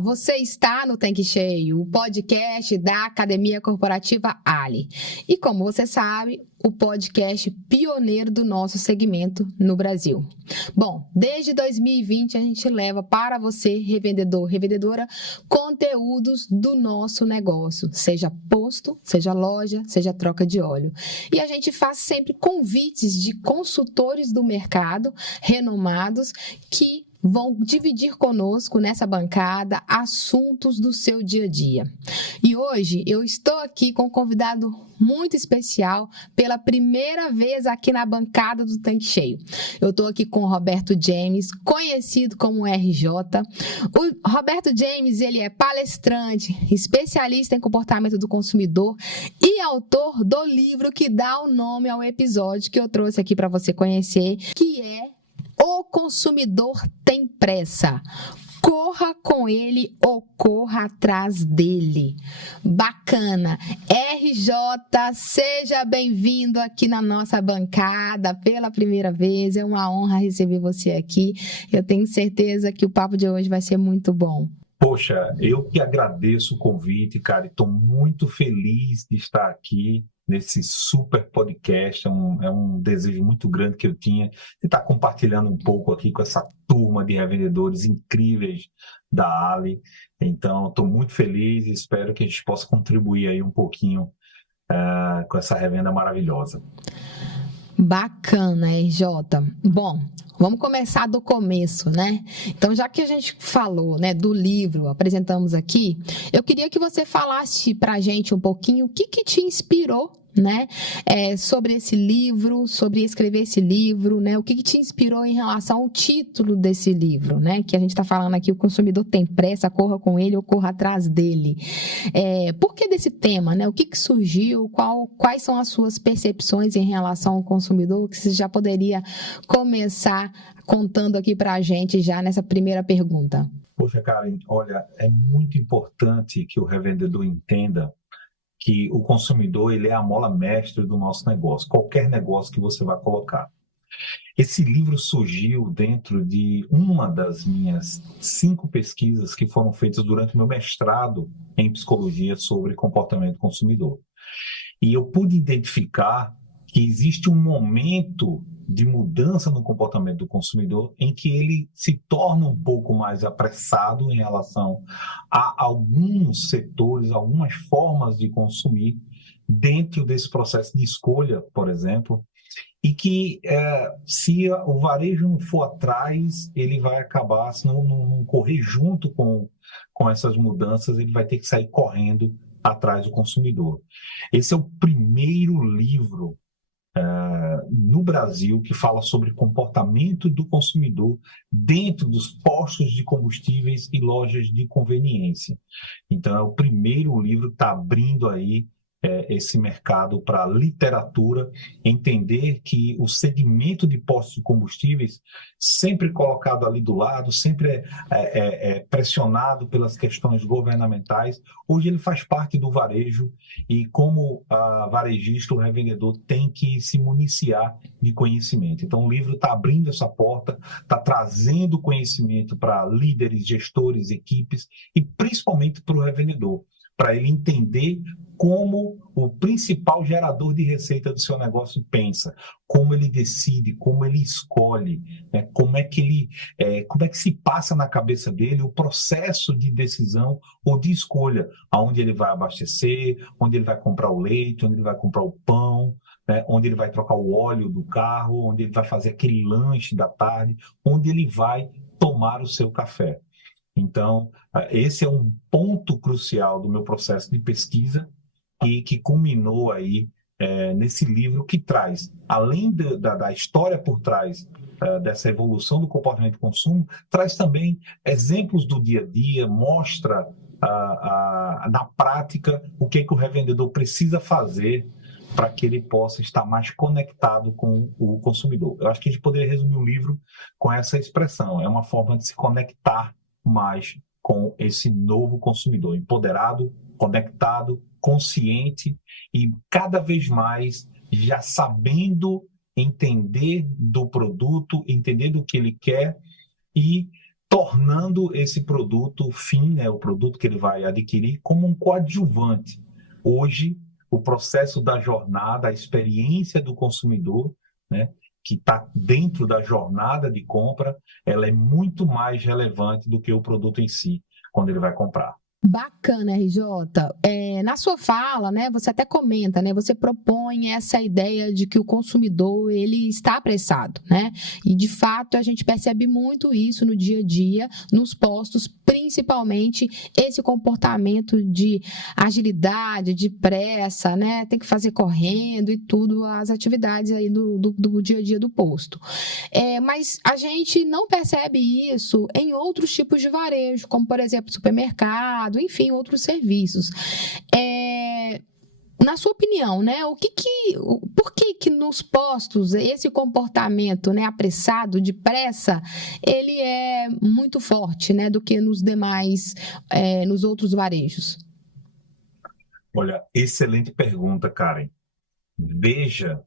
você está no Tanque Cheio, o podcast da Academia Corporativa Ali. E como você sabe, o podcast pioneiro do nosso segmento no Brasil. Bom, desde 2020 a gente leva para você, revendedor, revendedora, conteúdos do nosso negócio, seja posto, seja loja, seja troca de óleo. E a gente faz sempre convites de consultores do mercado, renomados, que vão dividir conosco nessa bancada assuntos do seu dia a dia. E hoje eu estou aqui com um convidado muito especial, pela primeira vez aqui na bancada do Tanque Cheio. Eu estou aqui com o Roberto James, conhecido como RJ. O Roberto James, ele é palestrante, especialista em comportamento do consumidor e autor do livro que dá o nome ao episódio que eu trouxe aqui para você conhecer, que é O Consumidor Tem Pressa. Corra com ele ou corra atrás dele. Bacana. RJ, seja bem-vindo aqui na nossa bancada pela primeira vez. É uma honra receber você aqui. Eu tenho certeza que o papo de hoje vai ser muito bom. Poxa, eu que agradeço o convite, cara. Estou muito feliz de estar aqui nesse super podcast. É um desejo muito grande que eu tinha de estar compartilhando um pouco aqui com essa turma de revendedores incríveis da Ali. Então, estou muito feliz e espero que a gente possa contribuir aí um pouquinho com essa revenda maravilhosa. Bacana, RJ. Bom, vamos começar do começo, né? Então, já que a gente falou, né, do livro, apresentamos aqui, eu queria que você falasse pra gente um pouquinho o que te inspirou, né, sobre esse livro, sobre escrever esse livro, né, o que te inspirou em relação ao título desse livro, né, que a gente está falando aqui, o consumidor tem pressa, corra com ele ou corra atrás dele. Por que desse tema, né, o que surgiu, quais são as suas percepções em relação ao consumidor, que você já poderia começar contando aqui para a gente já nessa primeira pergunta? Poxa, Karen, olha, é muito importante que o revendedor entenda que o consumidor ele é a mola mestre do nosso negócio, qualquer negócio que você vai colocar. Esse livro surgiu dentro de uma das minhas 5 pesquisas que foram feitas durante o meu mestrado em psicologia sobre comportamento do consumidor. E eu pude identificar que existe um momento de mudança no comportamento do consumidor em que ele se torna um pouco mais apressado em relação a alguns setores, algumas formas de consumir dentro desse processo de escolha, por exemplo, e que se o varejo não for atrás, ele vai acabar, se não correr junto com essas mudanças, ele vai ter que sair correndo atrás do consumidor. Esse é o primeiro livro no Brasil que fala sobre comportamento do consumidor dentro dos postos de combustíveis e lojas de conveniência. Então, é o primeiro livro que está abrindo aí esse mercado para a literatura, entender que o segmento de postos de combustíveis, sempre colocado ali do lado, sempre pressionado pelas questões governamentais, hoje ele faz parte do varejo e como varejista, o revendedor tem que se municiar de conhecimento. Então o livro está abrindo essa porta, está trazendo conhecimento para líderes, gestores, equipes e principalmente para o revendedor, para ele entender como o principal gerador de receita do seu negócio pensa, como ele decide, como ele escolhe, né? Como é que se passa na cabeça dele o processo de decisão ou de escolha, aonde ele vai abastecer, onde ele vai comprar o leite, onde ele vai comprar o pão, né? Onde ele vai trocar o óleo do carro, onde ele vai fazer aquele lanche da tarde, onde ele vai tomar o seu café. Então, esse é um ponto crucial do meu processo de pesquisa e que culminou aí nesse livro que traz, além da história por trás dessa evolução do comportamento de consumo, traz também exemplos do dia a dia, mostra na prática o que o revendedor precisa fazer para que ele possa estar mais conectado com o consumidor. Eu acho que a gente poderia resumir o livro com essa expressão, é uma forma de se conectar mais com esse novo consumidor, empoderado, conectado, consciente e cada vez mais já sabendo entender do produto, entender do que ele quer e tornando esse produto fim, né, o produto que ele vai adquirir, como um coadjuvante. Hoje, o processo da jornada, a experiência do consumidor, né, que está dentro da jornada de compra, ela é muito mais relevante do que o produto em si, quando ele vai comprar. Bacana, RJ. Na sua fala, né, você até comenta, né, você propõe essa ideia de que o consumidor ele está apressado, né? E de fato a gente percebe muito isso no dia a dia, nos postos, principalmente esse comportamento de agilidade, de pressa, né? Tem que fazer correndo e tudo, as atividades aí do dia a dia do posto. Mas a gente não percebe isso em outros tipos de varejo, como por exemplo supermercado, enfim, outros serviços. Na sua opinião, né, por que nos postos esse comportamento, né, apressado, de pressa, ele é muito forte, né, do que nos demais, nos outros varejos? Olha, excelente pergunta, Karen. Veja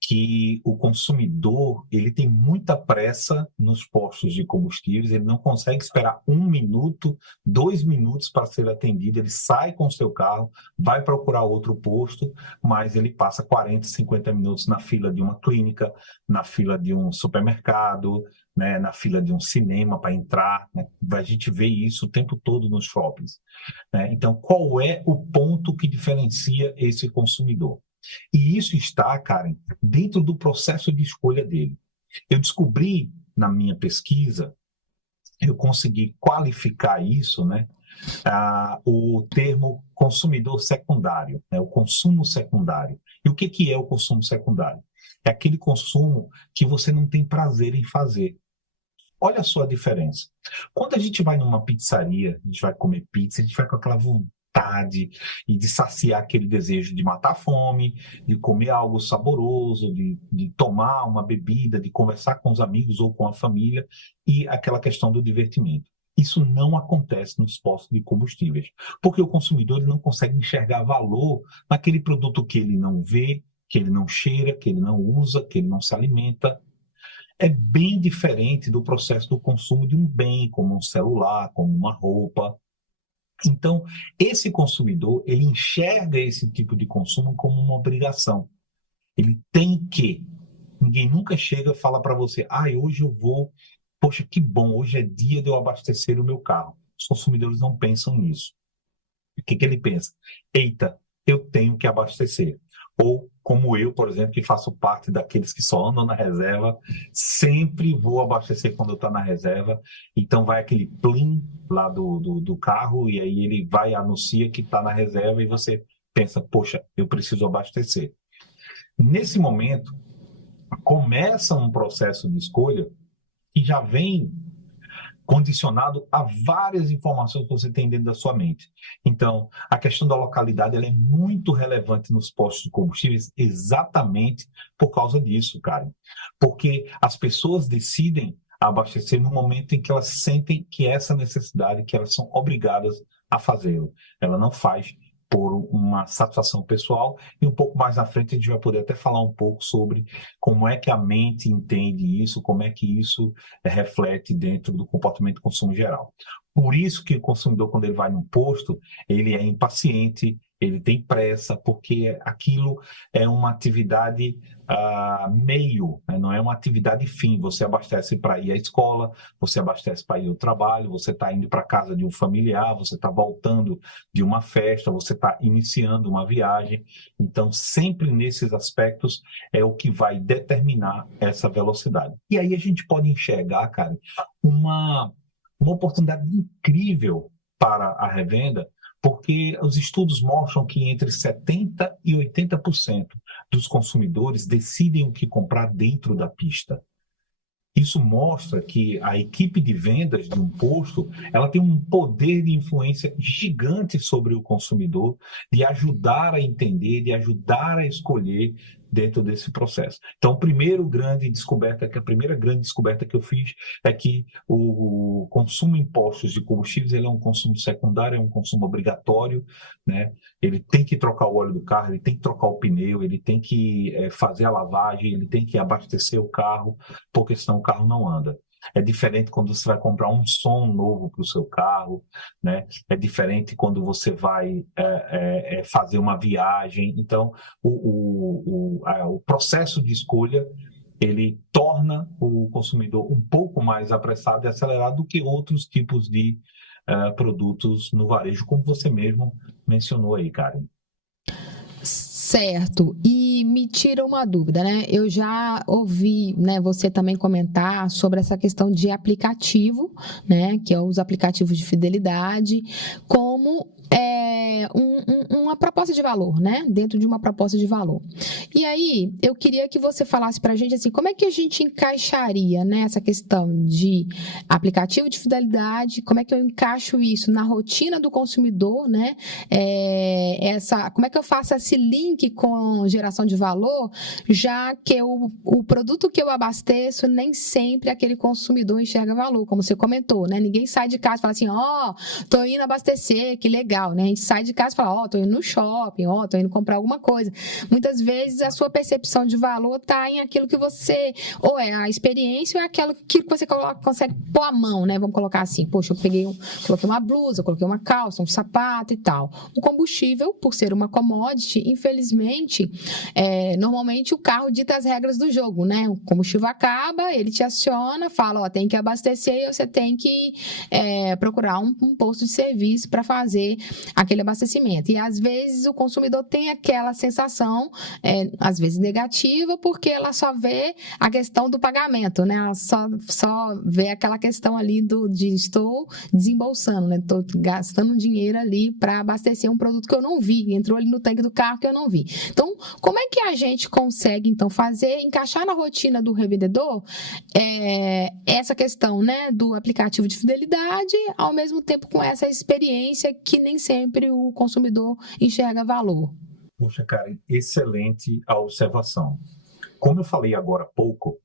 que o consumidor ele tem muita pressa nos postos de combustíveis, ele não consegue esperar 1 minuto, 2 minutos para ser atendido, ele sai com o seu carro, vai procurar outro posto, mas ele passa 40, 50 minutos na fila de uma clínica, na fila de um supermercado, né, na fila de um cinema para entrar, né? A gente vê isso o tempo todo nos shoppings, né? Então, qual é o ponto que diferencia esse consumidor? E isso está, Karen, dentro do processo de escolha dele. Eu descobri na minha pesquisa, eu consegui qualificar isso, né? O termo consumidor secundário, né? O consumo secundário. E o que é o consumo secundário? É aquele consumo que você não tem prazer em fazer. Olha só a diferença. Quando a gente vai numa pizzaria, a gente vai comer pizza, a gente vai com aquela vontade e de saciar aquele desejo de matar a fome, de comer algo saboroso, de tomar uma bebida, de conversar com os amigos ou com a família e aquela questão do divertimento. Isso não acontece nos postos de combustíveis, porque o consumidor ele não consegue enxergar valor naquele produto que ele não vê, que ele não cheira, que ele não usa, que ele não se alimenta. É bem diferente do processo do consumo de um bem, como um celular, como uma roupa. Então, esse consumidor, ele enxerga esse tipo de consumo como uma obrigação. Ele tem que. Ninguém nunca chega e fala para você, hoje eu vou, poxa, que bom, hoje é dia de eu abastecer o meu carro. Os consumidores não pensam nisso. O que ele pensa? Eita, eu tenho que abastecer. Ou como eu, por exemplo, que faço parte daqueles que só andam na reserva, sempre vou abastecer quando eu estou na reserva. Então vai aquele plim lá do carro e aí ele vai e anuncia que está na reserva e você pensa, poxa, eu preciso abastecer. Nesse momento, começa um processo de escolha que já vem condicionado a várias informações que você tem dentro da sua mente. Então, a questão da localidade ela é muito relevante nos postos de combustíveis exatamente por causa disso, cara. Porque as pessoas decidem abastecer no momento em que elas sentem que essa necessidade, que elas são obrigadas a fazê-lo. Ela não faz por uma satisfação pessoal, e um pouco mais na frente a gente vai poder até falar um pouco sobre como é que a mente entende isso, como é que isso reflete dentro do comportamento de consumo geral. Por isso que o consumidor, quando ele vai num posto, ele é impaciente, ele tem pressa, porque aquilo é uma atividade meio, né? Não é uma atividade fim. Você abastece para ir à escola, você abastece para ir ao trabalho, você está indo para a casa de um familiar, você está voltando de uma festa, você está iniciando uma viagem. Então, sempre nesses aspectos é o que vai determinar essa velocidade. E aí a gente pode enxergar, cara, uma oportunidade incrível para a revenda, porque os estudos mostram que entre 70% e 80% dos consumidores decidem o que comprar dentro da pista. Isso mostra que a equipe de vendas de um posto, ela tem um poder de influência gigante sobre o consumidor, de ajudar a entender, de ajudar a escolher dentro desse processo. Então, a primeira grande descoberta que eu fiz é que o consumo em postos de combustíveis ele é um consumo secundário, é um consumo obrigatório, né? Ele tem que trocar o óleo do carro, ele tem que trocar o pneu, ele tem que fazer a lavagem, ele tem que abastecer o carro, porque senão o carro não anda. é diferente quando você vai comprar um som novo para o seu carro, né? É diferente quando você vai fazer uma viagem. Então, o processo de escolha ele torna o consumidor um pouco mais apressado e acelerado do que outros tipos de produtos no varejo, como você mesmo mencionou aí, Karen. Certo. E me tira uma dúvida, né? Eu já ouvi, né, você também comentar sobre essa questão de aplicativo, né, que é os aplicativos de fidelidade, como uma proposta de valor, né? Dentro de uma proposta de valor. E aí, eu queria que você falasse para a gente assim, como é que a gente encaixaria, né, essa questão de aplicativo de fidelidade, como é que eu encaixo isso na rotina do consumidor, né? Como é que eu faço esse link com geração de valor, já que o produto que eu abasteço nem sempre aquele consumidor enxerga valor, como você comentou, né? Ninguém sai de casa e fala assim, tô indo abastecer, que legal, né? A gente sai de casa e fala, tô indo no shopping, tô indo comprar alguma coisa. Muitas vezes a sua percepção de valor tá em aquilo que você, ou é a experiência, ou é aquilo que você consegue pôr a mão, né? Vamos colocar assim, poxa, coloquei uma blusa, coloquei uma calça, um sapato e tal. O combustível, por ser uma commodity, infelizmente, normalmente o carro dita as regras do jogo, né? O combustível acaba, ele te aciona, fala, tem que abastecer e você tem que procurar um posto de serviço para fazer aquele abastecimento. E às vezes o consumidor tem aquela sensação, às vezes negativa, porque ela só vê a questão do pagamento, né? Ela só vê aquela questão ali de estou desembolsando, né? Estou gastando dinheiro ali para abastecer um produto que eu não vi, entrou ali no tanque do carro que eu não vi. Então, como é que a gente consegue, então, encaixar na rotina do revendedor essa questão, né, do aplicativo de fidelidade, ao mesmo tempo com essa experiência que nem sempre o consumidor enxerga valor? Puxa, Karen, excelente a observação. Como eu falei agora há pouco,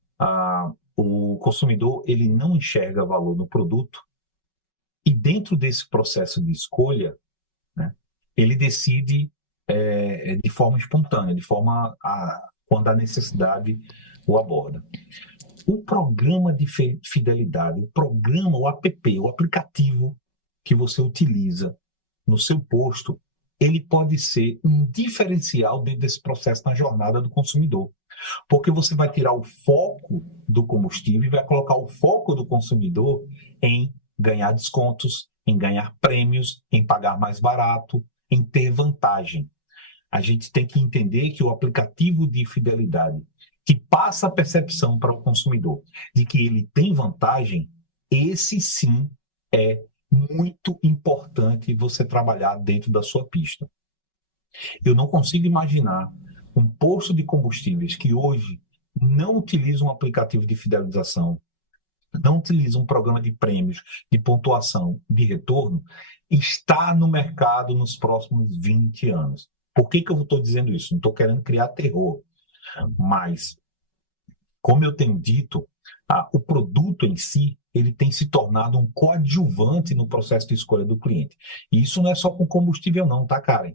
o consumidor ele não enxerga valor no produto e dentro desse processo de escolha, né, ele decide de forma espontânea, quando a necessidade o aborda. O programa de fidelidade, o app, o aplicativo que você utiliza no seu posto, ele pode ser um diferencial dentro desse processo na jornada do consumidor. Porque você vai tirar o foco do combustível e vai colocar o foco do consumidor em ganhar descontos, em ganhar prêmios, em pagar mais barato, em ter vantagem. A gente tem que entender que o aplicativo de fidelidade que passa a percepção para o consumidor de que ele tem vantagem, esse sim é muito importante você trabalhar dentro da sua pista. Eu não consigo imaginar um posto de combustíveis que hoje não utiliza um aplicativo de fidelização, não utiliza um programa de prêmios, de pontuação, de retorno, está no mercado nos próximos 20 anos. Por que eu estou dizendo isso? Não estou querendo criar terror, mas, como eu tenho dito, o produto em si, ele tem se tornado um coadjuvante no processo de escolha do cliente. E isso não é só com combustível não, tá, Karen?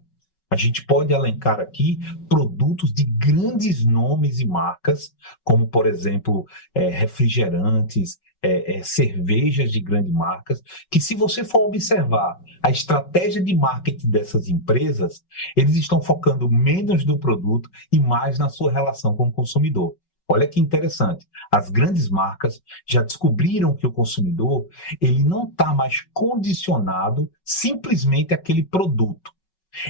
A gente pode elencar aqui produtos de grandes nomes e marcas, como, por exemplo, refrigerantes, cervejas de grandes marcas, que se você for observar a estratégia de marketing dessas empresas, eles estão focando menos no produto e mais na sua relação com o consumidor. Olha que interessante, as grandes marcas já descobriram que o consumidor ele não está mais condicionado simplesmente àquele produto.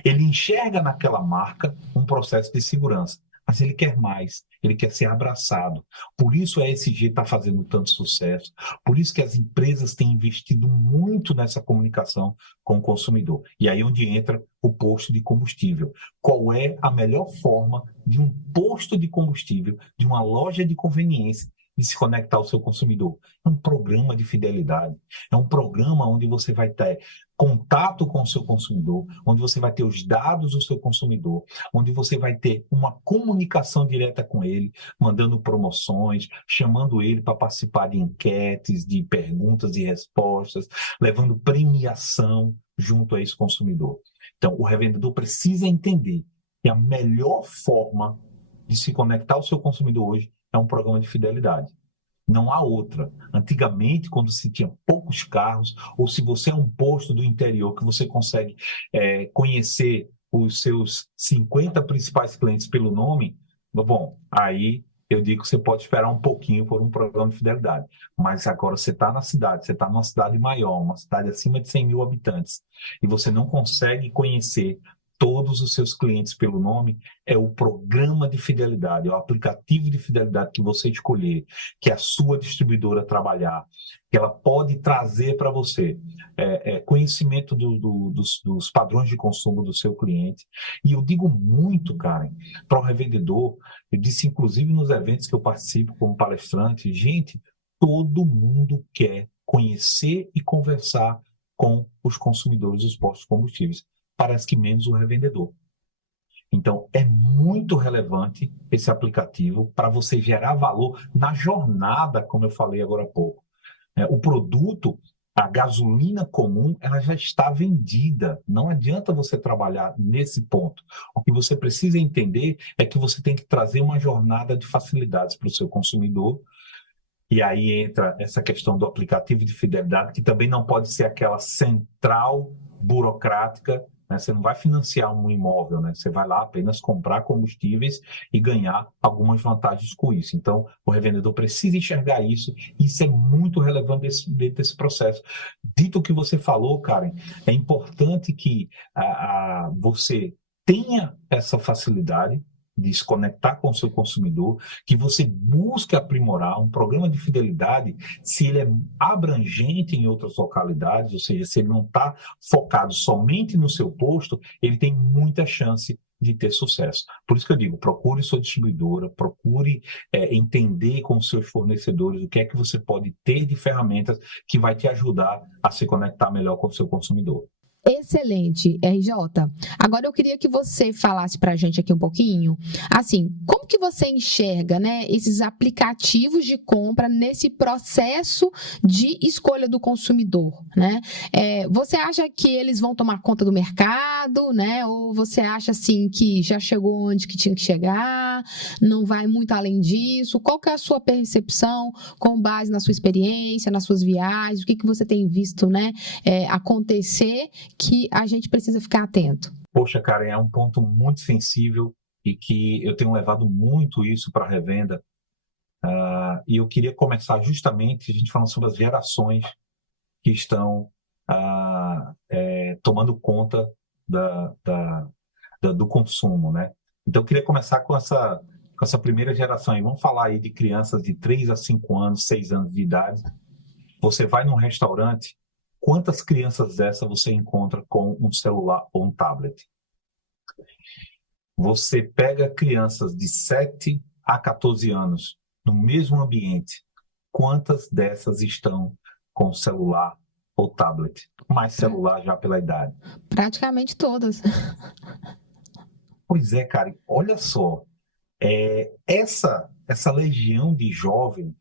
Ele enxerga naquela marca um processo de segurança, mas ele quer mais, ele quer ser abraçado. Por isso a ESG está fazendo tanto sucesso, por isso que as empresas têm investido muito nessa comunicação com o consumidor. E aí onde entra o posto de combustível. Qual é a melhor forma de um posto de combustível, de uma loja de conveniência, de se conectar ao seu consumidor? É um programa de fidelidade, é um programa onde você vai ter contato com o seu consumidor, onde você vai ter os dados do seu consumidor, onde você vai ter uma comunicação direta com ele, mandando promoções, chamando ele para participar de enquetes, de perguntas e respostas, levando premiação junto a esse consumidor. Então, o revendedor precisa entender que a melhor forma de se conectar ao seu consumidor hoje é um programa de fidelidade. Não há outra. Antigamente, quando se tinha poucos carros, ou se você é um posto do interior que você consegue conhecer os seus 50 principais clientes pelo nome, bom, aí eu digo que você pode esperar um pouquinho por um programa de fidelidade. Mas agora você está na cidade, você está numa cidade maior, uma cidade acima de 100 mil habitantes, e você não consegue conhecer todos os seus clientes pelo nome, é o programa de fidelidade, é o aplicativo de fidelidade que você escolher, que a sua distribuidora trabalhar, que ela pode trazer para você conhecimento dos padrões de consumo do seu cliente. E eu digo muito, Karen, para o revendedor, eu disse inclusive nos eventos que eu participo como palestrante, gente, todo mundo quer conhecer e conversar com os consumidores dos postos de combustíveis. Parece que menos o revendedor. Então, é muito relevante esse aplicativo para você gerar valor na jornada, como eu falei agora há pouco. O produto, a gasolina comum, ela já está vendida. Não adianta você trabalhar nesse ponto. O que você precisa entender é que você tem que trazer uma jornada de facilidades para o seu consumidor. E aí entra essa questão do aplicativo de fidelidade, que também não pode ser aquela central burocrática, né? Você não vai financiar um imóvel, né? Você vai lá apenas comprar combustíveis e ganhar algumas vantagens com isso. Então, o revendedor precisa enxergar isso, e isso é muito relevante dentro desse processo. Dito o que você falou, Karen, é importante que você tenha essa facilidade de se conectar com o seu consumidor, que você busque aprimorar um programa de fidelidade, se ele é abrangente em outras localidades, ou seja, se ele não está focado somente no seu posto, ele tem muita chance de ter sucesso. Por isso que eu digo, procure sua distribuidora, procure entender com os seus fornecedores o que é que você pode ter de ferramentas que vai te ajudar a se conectar melhor com o seu consumidor. Excelente, RJ. Agora eu queria que você falasse para a gente aqui um pouquinho, assim, como que você enxerga, né, esses aplicativos de compra nesse processo de escolha do consumidor, né? Você acha que eles vão tomar conta do mercado, né? Ou você acha assim que já chegou onde que tinha que chegar, não vai muito além disso? Qual que é a sua percepção com base na sua experiência, nas suas viagens? O que que você tem visto, né, acontecer, que a gente precisa ficar atento? Poxa, Karen, é um ponto muito sensível e que eu tenho levado muito isso para a revenda. E eu queria começar justamente a gente falando sobre as gerações que estão tomando conta do consumo, né? Então, eu queria começar com essa primeira geração aí. Vamos falar aí de crianças de 3 a 5 anos, 6 anos de idade. Você vai num restaurante, quantas crianças dessa você encontra com um celular ou um tablet? Você pega crianças de 7 a 14 anos no mesmo ambiente, quantas dessas estão com celular ou tablet? Mais celular já pela idade. Praticamente todas. Pois é, cara, olha só, essa legião de jovens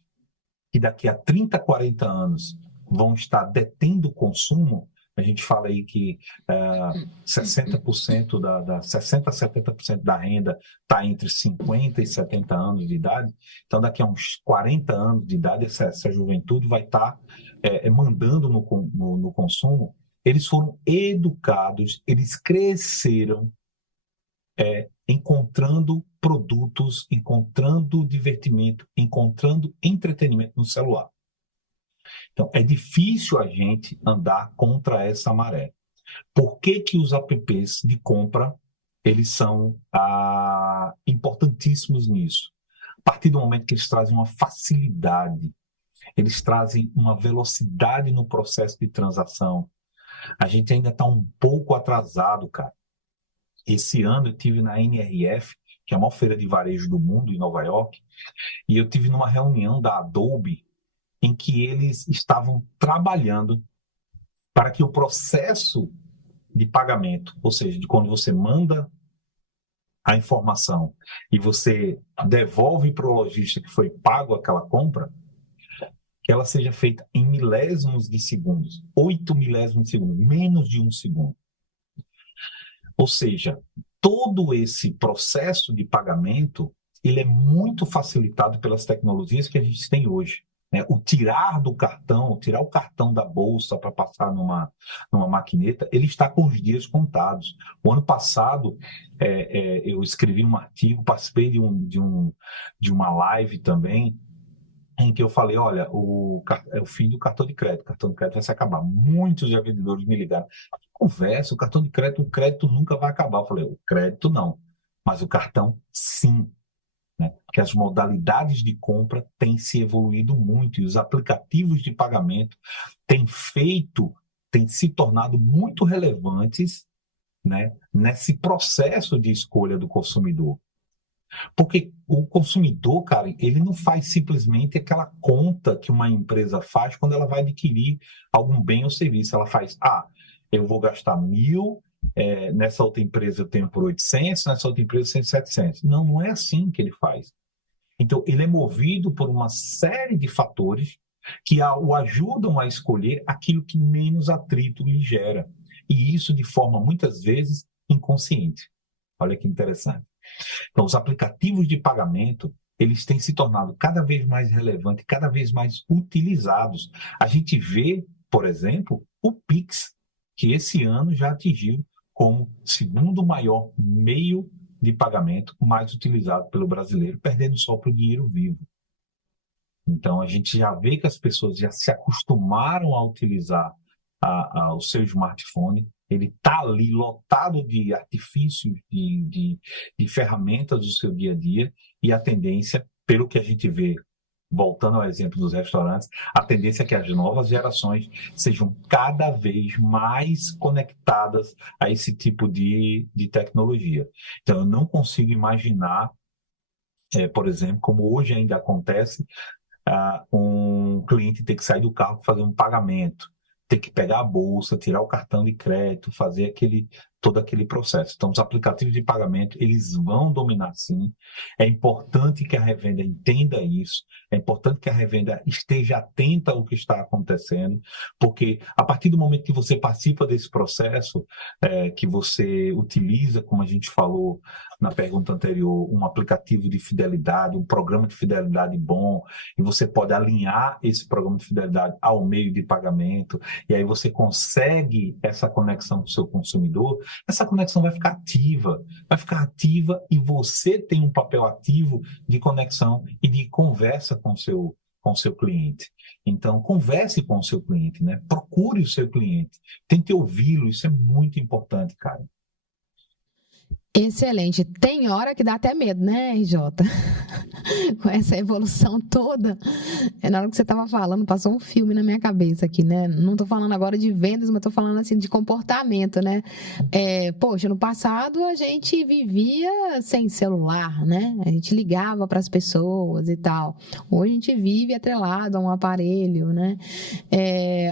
que daqui a 30, 40 anos vão estar detendo o consumo, a gente fala aí que 60% 60% a 70% da renda está entre 50 e 70 anos de idade, então daqui a uns 40 anos de idade essa juventude vai estar mandando no consumo. Eles foram educados, eles cresceram encontrando produtos, encontrando divertimento, encontrando entretenimento no celular. Então, é difícil a gente andar contra essa maré. Por que que os apps de compra, eles são importantíssimos nisso? A partir do momento que eles trazem uma facilidade, eles trazem uma velocidade no processo de transação. A gente ainda está um pouco atrasado, cara. Esse ano eu tive na NRF, que é a maior feira de varejo do mundo, em Nova York, e eu tive numa reunião da Adobe, em que eles estavam trabalhando para que o processo de pagamento, ou seja, de quando você manda a informação e você devolve para o lojista que foi pago aquela compra, que ela seja feita em milésimos de segundos, 8 milésimos de segundo, menos de 1 segundo. Ou seja, todo esse processo de pagamento, ele é muito facilitado pelas tecnologias que a gente tem hoje. né? O tirar do cartão, tirar o cartão da bolsa para passar numa maquineta, ele está com os dias contados. O ano passado, eu escrevi um artigo, participei de uma live também, em que eu falei, olha, é o fim do cartão de crédito. O cartão de crédito vai se acabar. Muitos já vendedores me ligaram. Conversa, o cartão de crédito, o crédito nunca vai acabar. Eu falei, o crédito não, mas o cartão sim, né? Porque as modalidades de compra têm se evoluído muito e os aplicativos de pagamento têm se tornado muito relevantes, né, nesse processo de escolha do consumidor. Porque o consumidor, cara, ele não faz simplesmente aquela conta que uma empresa faz quando ela vai adquirir algum bem ou serviço. Ela faz, eu vou gastar 1.000, nessa outra empresa eu tenho por 800, nessa outra empresa eu tenho 700. Não, não é assim que ele faz. Então, ele é movido por uma série de fatores que o ajudam a escolher aquilo que menos atrito lhe gera. E isso de forma, muitas vezes, inconsciente. Olha que interessante. Então, os aplicativos de pagamento, eles têm se tornado cada vez mais relevantes, cada vez mais utilizados. A gente vê, por exemplo, o Pix, que esse ano já atingiu como segundo maior meio de pagamento mais utilizado pelo brasileiro, perdendo só para o dinheiro vivo. Então, a gente já vê que as pessoas já se acostumaram a utilizar o seu smartphone. Ele está ali lotado de artifícios, de ferramentas do seu dia a dia, e a tendência, pelo que a gente vê, voltando ao exemplo dos restaurantes, a tendência é que as novas gerações sejam cada vez mais conectadas a esse tipo de tecnologia. Então, eu não consigo imaginar, por exemplo, como hoje ainda acontece, um cliente ter que sair do carro para fazer um pagamento, ter que pegar a bolsa, tirar o cartão de crédito, fazer todo aquele processo. Então, os aplicativos de pagamento, eles vão dominar sim. É importante que a revenda entenda isso, é importante que a revenda esteja atenta ao que está acontecendo, porque a partir do momento que você participa desse processo, que você utiliza, como a gente falou na pergunta anterior, um aplicativo de fidelidade, um programa de fidelidade bom, e você pode alinhar esse programa de fidelidade ao meio de pagamento, e aí você consegue essa conexão com o seu consumidor, essa conexão vai ficar ativa e você tem um papel ativo de conexão e de conversa com o seu cliente. Então, converse com o seu cliente, né? Procure o seu cliente, tente ouvi-lo, isso é muito importante, cara. Excelente. Tem hora que dá até medo, né, RJ? Com essa evolução toda. Na hora que você estava falando, passou um filme na minha cabeça aqui, né? Não estou falando agora de vendas, mas estou falando assim de comportamento, né? Poxa, no passado a gente vivia sem celular, né? A gente ligava para as pessoas e tal. Hoje a gente vive atrelado a um aparelho, né?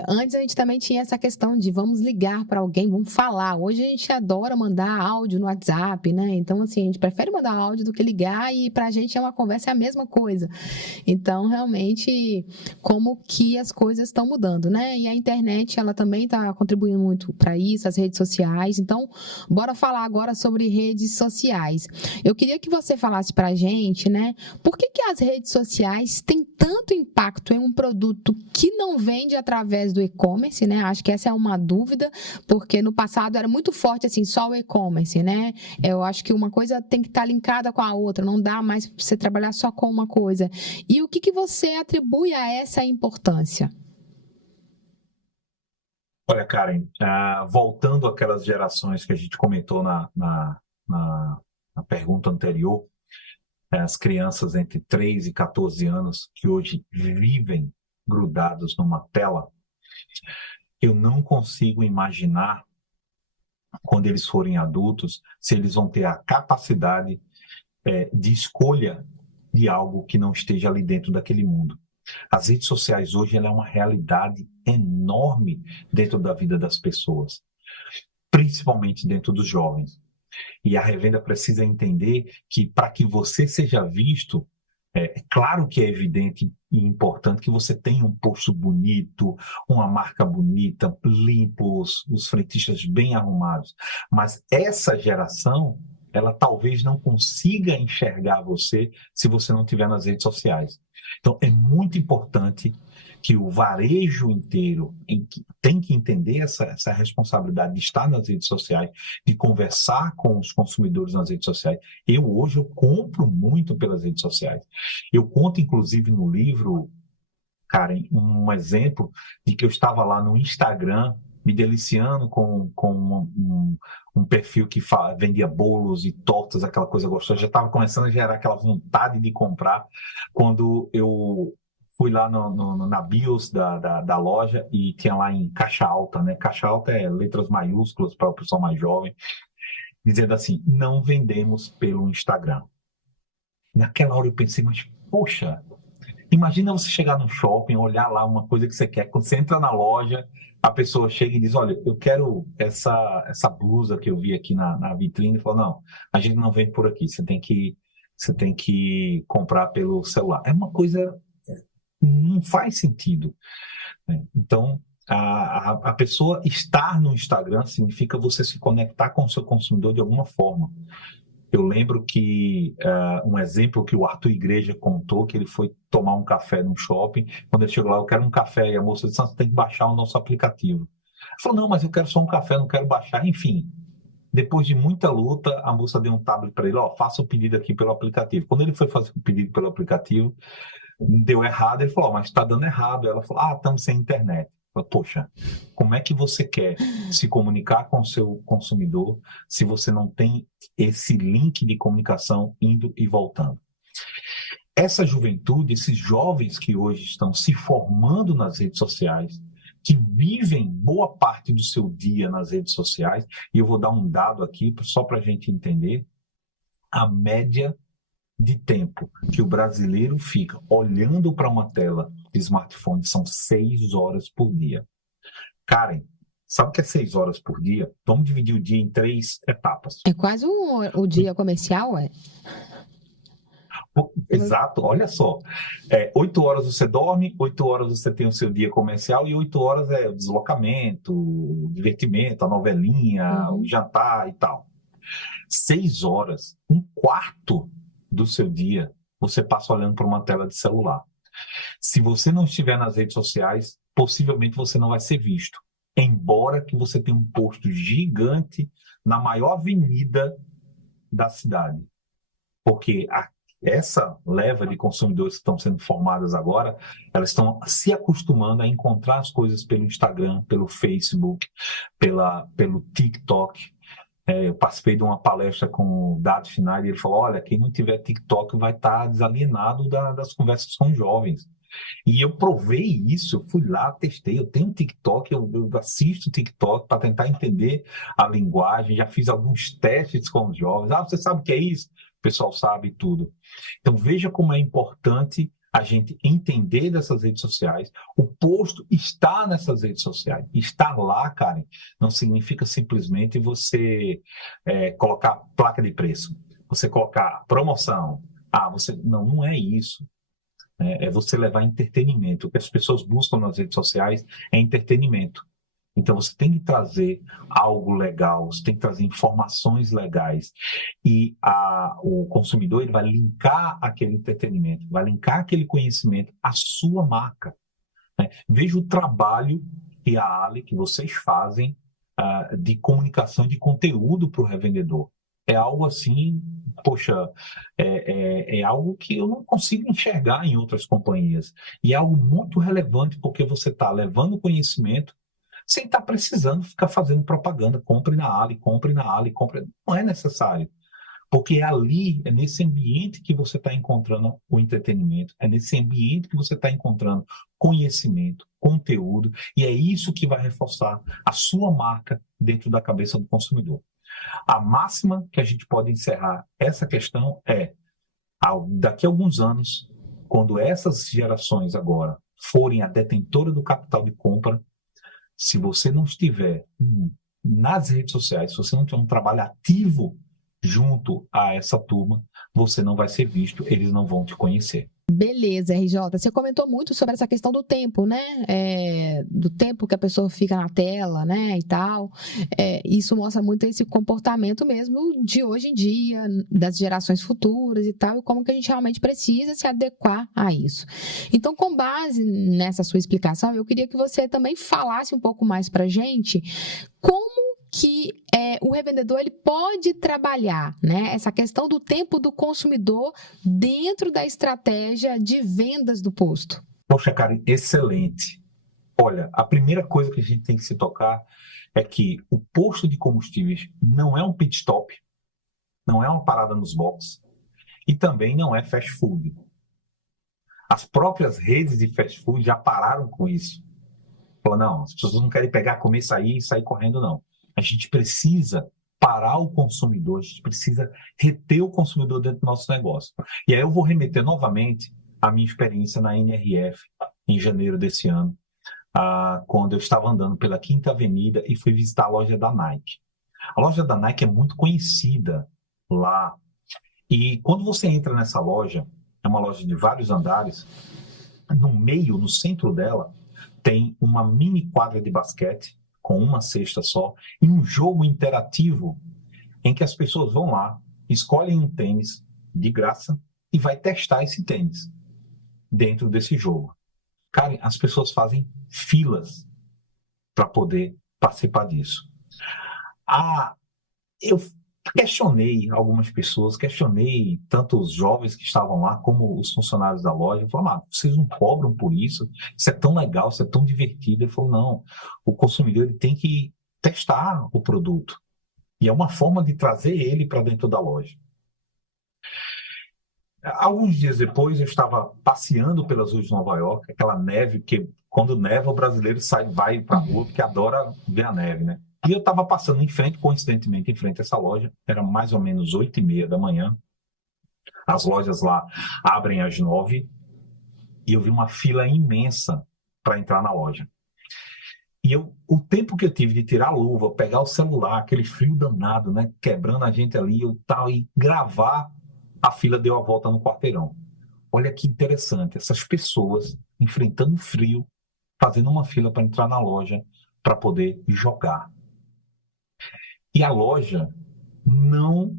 Antes a gente também tinha essa questão de vamos ligar para alguém, vamos falar. Hoje a gente adora mandar áudio no WhatsApp, né? Então, assim, a gente prefere mandar áudio do que ligar e pra gente uma conversa é a mesma coisa. Então, realmente, como que as coisas estão mudando, né? E a internet, ela também está contribuindo muito para isso, as redes sociais. Então, bora falar agora sobre redes sociais. Eu queria que você falasse pra gente, né? Por que as redes sociais têm tanto impacto em um produto que não vende através do e-commerce, né? Acho que essa é uma dúvida, porque no passado era muito forte, assim, só o e-commerce, né? Eu acho que uma coisa tem que estar linkada com a outra, não dá mais para você trabalhar só com uma coisa. E o que você atribui a essa importância? Olha, Karen, voltando àquelas gerações que a gente comentou na pergunta anterior, as crianças entre 3 e 14 anos que hoje vivem grudados numa tela, eu não consigo imaginar, quando eles forem adultos, se eles vão ter a capacidade de escolha de algo que não esteja ali dentro daquele mundo. As redes sociais hoje ela é uma realidade enorme dentro da vida das pessoas, principalmente dentro dos jovens. E a revenda precisa entender que para que você seja visto, claro que é evidente e importante que você tenha um posto bonito, uma marca bonita, limpos, os frentistas bem arrumados. Mas essa geração, ela talvez não consiga enxergar você se você não estiver nas redes sociais. Então, é muito importante que o varejo inteiro tem que entender essa responsabilidade de estar nas redes sociais, de conversar com os consumidores nas redes sociais. Hoje, eu compro muito pelas redes sociais. Eu conto, inclusive, no livro, Karen, um exemplo de que eu estava lá no Instagram me deliciando com um perfil que vendia bolos e tortas, aquela coisa gostosa. Já estava começando a gerar aquela vontade de comprar quando eu fui lá na BIOS da loja e tinha lá em caixa alta, né? Caixa alta é letras maiúsculas para o pessoal mais jovem, dizendo assim, não vendemos pelo Instagram. Naquela hora eu pensei, mas poxa, imagina você chegar no shopping, olhar lá uma coisa que você quer. Quando você entra na loja, a pessoa chega e diz, olha, eu quero essa blusa que eu vi aqui na vitrine. E fala, não, a gente não vende por aqui. Você tem que comprar pelo celular. É uma coisa não faz sentido, né? Então, a pessoa estar no Instagram significa você se conectar com o seu consumidor de alguma forma. Eu lembro que um exemplo que o Arthur Igreja contou, que ele foi tomar um café num shopping, quando ele chegou lá, eu quero um café, e a moça disse, você tem que baixar o nosso aplicativo. Ele falou, não, mas eu quero só um café, não quero baixar, enfim. Depois de muita luta, a moça deu um tablet para ele, ó, faça o pedido aqui pelo aplicativo. Quando ele foi fazer o pedido pelo aplicativo, deu errado, ele falou, mas está dando errado. Ela falou, estamos sem internet. Eu falei, poxa, como é que você quer se comunicar com o seu consumidor se você não tem esse link de comunicação indo e voltando? Essa juventude, esses jovens que hoje estão se formando nas redes sociais, que vivem boa parte do seu dia nas redes sociais, e eu vou dar um dado aqui só para a gente entender, a média de tempo que o brasileiro fica olhando para uma tela de smartphone são 6 horas por dia. Karen, sabe o que é 6 horas por dia? Vamos dividir o dia em 3 etapas. É quase o dia comercial, é? Exato, olha só. 8 horas você dorme, 8 horas você tem o seu dia comercial e 8 horas é o deslocamento, o divertimento, a novelinha, o jantar e tal. 6 horas, um quarto do seu dia, você passa olhando para uma tela de celular. Se você não estiver nas redes sociais, possivelmente você não vai ser visto. Embora que você tenha um posto gigante na maior avenida da cidade. Porque essa leva de consumidores que estão sendo formadas agora, elas estão se acostumando a encontrar as coisas pelo Instagram, pelo Facebook, pelo TikTok. Eu participei de uma palestra com o Dado Schneider e ele falou, olha, quem não tiver TikTok vai estar desalienado das conversas com jovens. E eu provei isso, eu fui lá, testei, eu tenho TikTok, eu assisto TikTok para tentar entender a linguagem, já fiz alguns testes com os jovens. Você sabe o que é isso? O pessoal sabe tudo. Então veja como é importante a gente entender dessas redes sociais. O posto está nessas redes sociais. Estar lá, Karen, não significa simplesmente você colocar placa de preço, você colocar promoção. Não é isso. É você levar entretenimento. O que as pessoas buscam nas redes sociais é entretenimento. Então, você tem que trazer algo legal, você tem que trazer informações legais. E o consumidor ele vai linkar aquele entretenimento, vai linkar aquele conhecimento à sua marca, né? Veja o trabalho que a Ali, que vocês fazem de comunicação de conteúdo para o revendedor. É algo assim, poxa, é algo que eu não consigo enxergar em outras companhias. E é algo muito relevante, porque você está levando conhecimento sem estar precisando ficar fazendo propaganda. Compre na Ali, compre na Ali, compre. Não é necessário. Porque é nesse ambiente que você está encontrando o entretenimento, é nesse ambiente que você está encontrando conhecimento, conteúdo, e é isso que vai reforçar a sua marca dentro da cabeça do consumidor. A máxima que a gente pode encerrar essa questão daqui a alguns anos, quando essas gerações agora forem a detentora do capital de compra, se você não estiver nas redes sociais, se você não tiver um trabalho ativo junto a essa turma, você não vai ser visto, eles não vão te conhecer. Beleza, RJ. Você comentou muito sobre essa questão do tempo, né? Do tempo que a pessoa fica na tela, né? E tal. Isso mostra muito esse comportamento mesmo de hoje em dia, das gerações futuras e tal, e como que a gente realmente precisa se adequar a isso. Então, com base nessa sua explicação, eu queria que você também falasse um pouco mais pra gente como que o revendedor ele pode trabalhar, né, essa questão do tempo do consumidor dentro da estratégia de vendas do posto. Poxa, cara, excelente. Olha, a primeira coisa que a gente tem que se tocar é que o posto de combustíveis não é um pit stop, não é uma parada nos boxes e também não é fast food. As próprias redes de fast food já pararam com isso. Falou, não, as pessoas não querem pegar, comer, sair e sair correndo, não. A gente precisa parar o consumidor, a gente precisa reter o consumidor dentro do nosso negócio. E aí eu vou remeter novamente à minha experiência na NRF, em janeiro desse ano, quando eu estava andando pela Quinta Avenida e fui visitar a loja da Nike. A loja da Nike é muito conhecida lá. E quando você entra nessa loja, é uma loja de vários andares, no meio, no centro dela, tem uma mini quadra de basquete, com uma cesta só, e um jogo interativo em que as pessoas vão lá, escolhem um tênis de graça e vai testar esse tênis dentro desse jogo. Cara, as pessoas fazem filas para poder participar disso. Eu questionei algumas pessoas, questionei tanto os jovens que estavam lá como os funcionários da loja. Eu falei, vocês não cobram por isso? Isso é tão legal, isso é tão divertido. Ele falou, não, o consumidor ele tem que testar o produto. E é uma forma de trazer ele para dentro da loja. Alguns dias depois, eu estava passeando pelas ruas de Nova York, aquela neve, porque quando neva o brasileiro vai para a rua porque adora ver a neve, né? E eu estava passando em frente, coincidentemente, em frente a essa loja. Era mais ou menos 8h30 da manhã. As lojas lá abrem às 9h. E eu vi uma fila imensa para entrar na loja. E o tempo que eu tive de tirar a luva, pegar o celular, aquele frio danado, né? Quebrando a gente ali e gravar, a fila deu a volta no quarteirão. Olha que interessante. Essas pessoas enfrentando frio, fazendo uma fila para entrar na loja para poder jogar. E a loja não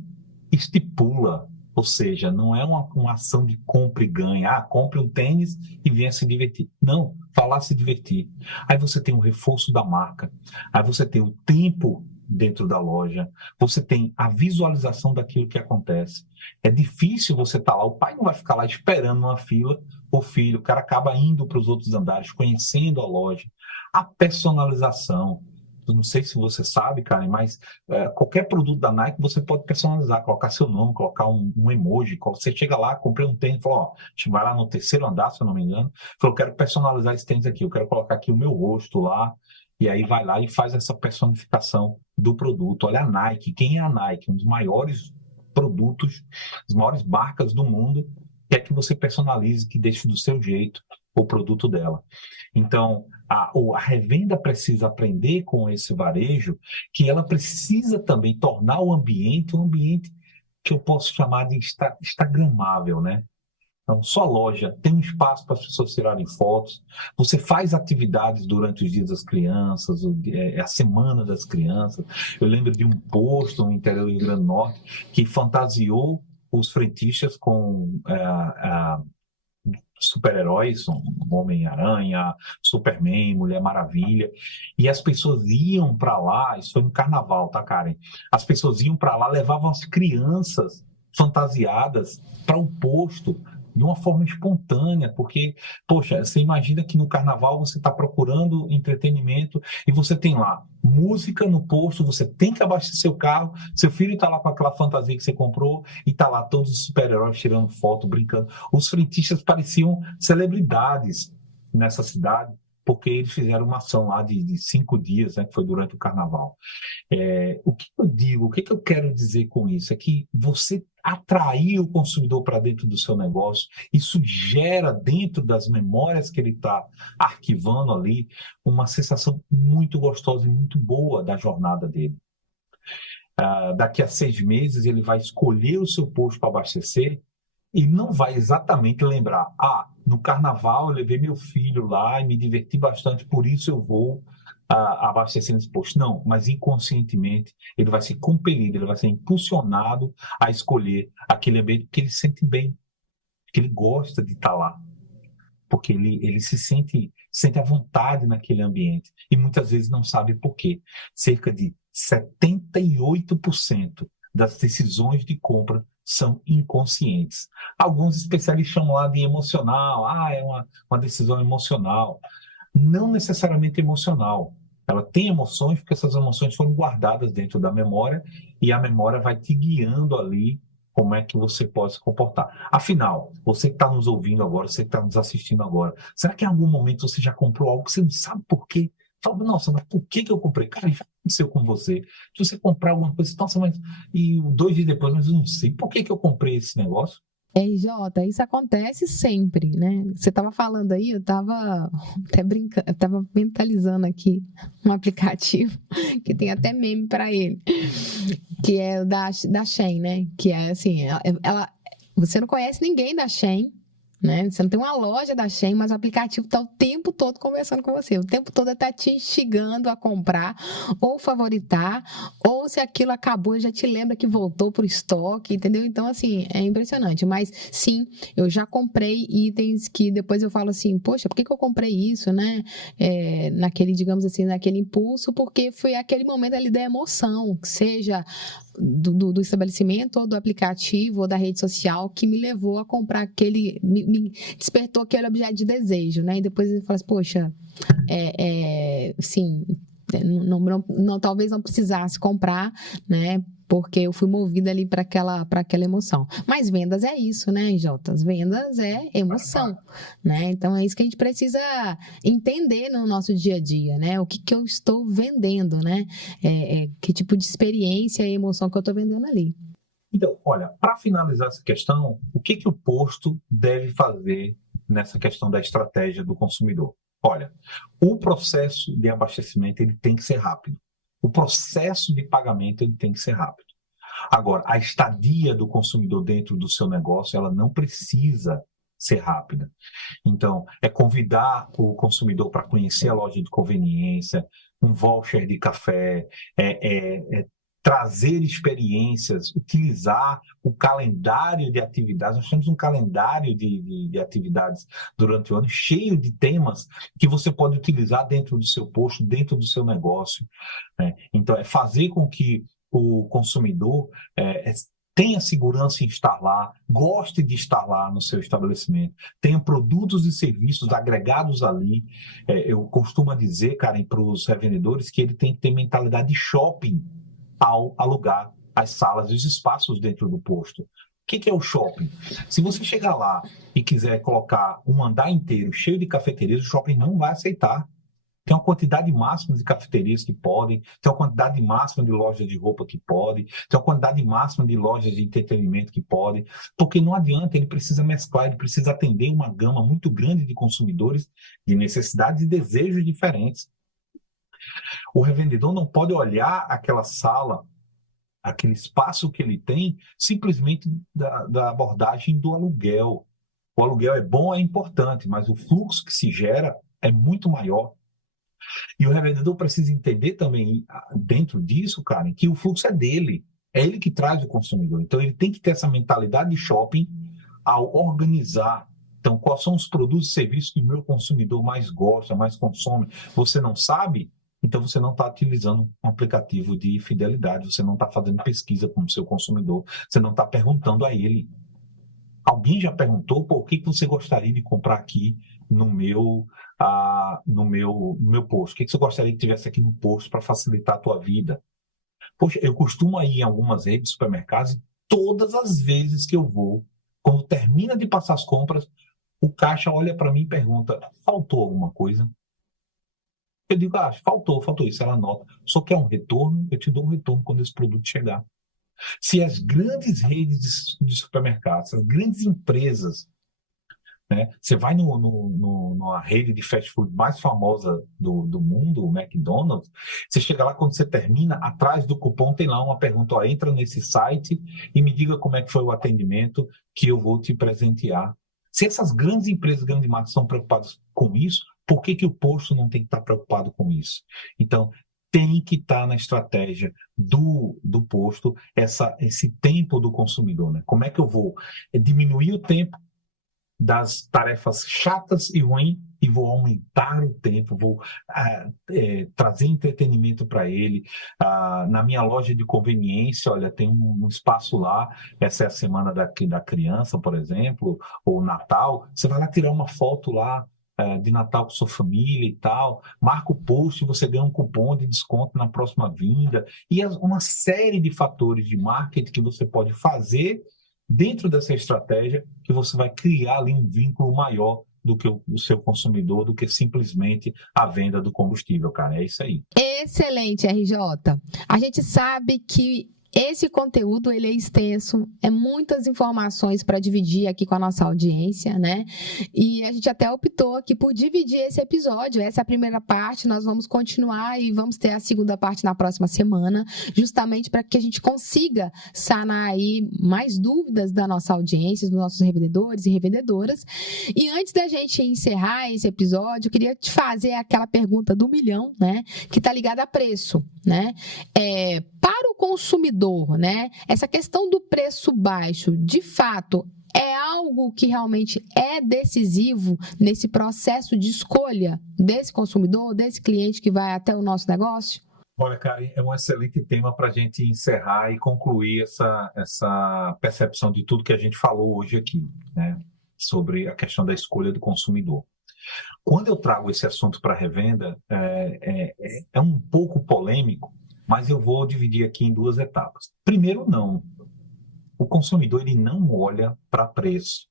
estipula, ou seja, não é uma ação de compra e ganha. Compre um tênis e venha se divertir. Não, falar se divertir. Aí você tem o reforço da marca, aí você tem o tempo dentro da loja, você tem a visualização daquilo que acontece. É difícil você estar lá, o pai não vai ficar lá esperando uma fila, o filho, o cara acaba indo para os outros andares, conhecendo a loja. A personalização. Eu não sei se você sabe, Karen, mas qualquer produto da Nike você pode personalizar, colocar seu nome, colocar um emoji. Você chega lá, comprei um tênis, falou, a gente vai lá no terceiro andar, se eu não me engano, falou, eu quero personalizar esse tênis aqui, eu quero colocar aqui o meu rosto lá, e aí vai lá e faz essa personificação do produto. Olha a Nike, quem é a Nike? Um dos maiores produtos, as maiores marcas do mundo, quer que você personalize, que deixe do seu jeito o produto dela. Então, a revenda precisa aprender com esse varejo que ela precisa também tornar o ambiente um ambiente que eu posso chamar de instagramável, né? Então, sua loja tem um espaço para as pessoas tirarem fotos, você faz atividades durante os dias das crianças, a semana das crianças. Eu lembro de um posto no interior do Rio Grande do Norte que fantasiou os frentistas com super-heróis, Homem-Aranha, Superman, Mulher Maravilha, e as pessoas iam para lá, isso foi no carnaval, tá, Karen? As pessoas iam para lá, levavam as crianças fantasiadas para o posto de uma forma espontânea, porque, poxa, você imagina que no carnaval você está procurando entretenimento e você tem lá música no posto, você tem que abastecer o carro, seu filho está lá com aquela fantasia que você comprou e está lá todos os super-heróis tirando foto, brincando. Os frentistas pareciam celebridades nessa cidade, porque eles fizeram uma ação lá de 5 dias, né, que foi durante o carnaval. O que eu digo, o que eu quero dizer com isso? É que você atrair o consumidor para dentro do seu negócio, isso gera dentro das memórias que ele está arquivando ali, uma sensação muito gostosa e muito boa da jornada dele. Daqui a 6 meses ele vai escolher o seu posto para abastecer ele não vai exatamente lembrar, no carnaval eu levei meu filho lá e me diverti bastante, por isso eu vou abastecer nesse posto. Não, mas inconscientemente ele vai ser compelido, ele vai ser impulsionado a escolher aquele ambiente que ele sente bem, que ele gosta de estar lá, porque ele se sente à vontade naquele ambiente e muitas vezes não sabe por quê. Cerca de 78% das decisões de compra são inconscientes. Alguns especialistas chamam lá de emocional, é uma decisão emocional. Não necessariamente emocional. Ela tem emoções porque essas emoções foram guardadas dentro da memória e a memória vai te guiando ali como é que você pode se comportar. Afinal, você que está nos ouvindo agora, você que está nos assistindo agora, será que em algum momento você já comprou algo que você não sabe por quê? Fala, nossa, mas por que eu comprei? Cara, já aconteceu com você. Se você comprar alguma coisa, nossa, mas... E 2 dias depois, mas eu não sei por que eu comprei esse negócio. RJ, isso acontece sempre, né? Você estava falando aí, eu estava até brincando, eu estava mentalizando aqui um aplicativo que tem até meme para ele, que é o da Shein, né? Que é assim, você não conhece ninguém da Shein, né? Você não tem uma loja da Shein, mas o aplicativo está o tempo todo conversando com você, o tempo todo está te instigando a comprar ou favoritar, ou se aquilo acabou, já te lembra que voltou para o estoque, entendeu? Então, assim, é impressionante. Mas, sim, eu já comprei itens que depois eu falo assim, poxa, por que eu comprei isso, né? Naquele, digamos assim, naquele impulso, porque foi aquele momento ali da emoção, que seja do estabelecimento ou do aplicativo ou da rede social que me levou a comprar me despertou aquele objeto de desejo, né? E depois ele fala assim, poxa, sim, talvez não precisasse comprar, né? Porque eu fui movida ali para aquela emoção. Mas vendas é isso, né, Jota? As vendas é emoção, né? Então é isso que a gente precisa entender no nosso dia a dia, né? O que eu estou vendendo, né? Que tipo de experiência e emoção que eu estou vendendo ali. Então, olha, para finalizar essa questão, o que o posto deve fazer nessa questão da estratégia do consumidor? Olha, o processo de abastecimento ele tem que ser rápido. O processo de pagamento ele tem que ser rápido. Agora, a estadia do consumidor dentro do seu negócio, ela não precisa ser rápida. Então, é convidar o consumidor para conhecer a loja de conveniência, um voucher de café, trazer experiências, utilizar o calendário de atividades. Nós temos um calendário de atividades durante o ano cheio de temas que você pode utilizar dentro do seu posto, dentro do seu negócio, né? Então, é fazer com que o consumidor tenha segurança em estar lá, goste de estar lá no seu estabelecimento, tenha produtos e serviços agregados ali. Eu costumo dizer, Karen, para os revendedores que ele tem que ter mentalidade de shopping ao alugar as salas e os espaços dentro do posto. O que é o shopping? Se você chegar lá e quiser colocar um andar inteiro cheio de cafeterias, o shopping não vai aceitar. Tem uma quantidade máxima de cafeterias que podem, tem uma quantidade máxima de lojas de roupa que podem, tem uma quantidade máxima de lojas de entretenimento que podem, porque não adianta, ele precisa mesclar, ele precisa atender uma gama muito grande de consumidores, de necessidades e desejos diferentes. O revendedor não pode olhar aquela sala, aquele espaço que ele tem, simplesmente da abordagem do aluguel. O aluguel é bom, é importante, mas o fluxo que se gera é muito maior. E o revendedor precisa entender também, dentro disso, Karen, que o fluxo é dele. É ele que traz o consumidor. Então, ele tem que ter essa mentalidade de shopping ao organizar. Então, quais são os produtos e serviços que o meu consumidor mais gosta, mais consome? Você não sabe? Então, você não está utilizando um aplicativo de fidelidade, você não está fazendo pesquisa com o seu consumidor, você não está perguntando a ele. Alguém já perguntou por que você gostaria de comprar aqui no meu posto? O que você gostaria que tivesse aqui no posto para facilitar a tua vida? Poxa, eu costumo ir em algumas redes de supermercados e todas as vezes que eu vou, quando termina de passar as compras, o caixa olha para mim e pergunta, faltou alguma coisa? Eu digo, faltou isso. Ela anota. Só quer um retorno? Eu te dou um retorno quando esse produto chegar. Se as grandes redes de supermercados, as grandes empresas né? Você vai numa rede de fast food mais famosa do mundo, o McDonald's, você chega lá, quando você termina, atrás do cupom tem lá uma pergunta, ó, entra nesse site e me diga como é que foi o atendimento que eu vou te presentear. Se essas grandes empresas, grandes marcas estão preocupadas com isso, por que o posto não tem que estar preocupado com isso? Então, tem que estar na estratégia do posto esse tempo do consumidor, né? Como é que eu vou diminuir o tempo das tarefas chatas e ruins e vou aumentar o tempo, vou trazer entretenimento para ele. Na minha loja de conveniência, olha, tem um espaço lá, essa é a semana da criança, por exemplo, ou Natal, você vai lá tirar uma foto lá de Natal com sua família e tal, marca o post e você ganha um cupom de desconto na próxima vinda, e uma série de fatores de marketing que você pode fazer dentro dessa estratégia, que você vai criar ali um vínculo maior do que o seu consumidor, do que simplesmente a venda do combustível, cara. É isso aí. Excelente, RJ. A gente sabe que esse conteúdo ele é extenso, é muitas informações para dividir aqui com a nossa audiência, né? E a gente até optou aqui por dividir esse episódio. Essa é a primeira parte, nós vamos continuar e vamos ter a segunda parte na próxima semana, justamente para que a gente consiga sanar aí mais dúvidas da nossa audiência, dos nossos revendedores e revendedoras. E antes da gente encerrar esse episódio, eu queria te fazer aquela pergunta do milhão, né? Que está ligada a preço, né? Para o consumidor, né? Essa questão do preço baixo, de fato, é algo que realmente é decisivo nesse processo de escolha desse consumidor, desse cliente que vai até o nosso negócio? Olha, Karen, é um excelente tema para a gente encerrar e concluir essa percepção de tudo que a gente falou hoje aqui, né? Sobre a questão da escolha do consumidor. Quando eu trago esse assunto para a revenda, é um pouco polêmico, mas eu vou dividir aqui em duas etapas. Primeiro, não. O consumidor ele não olha para preço.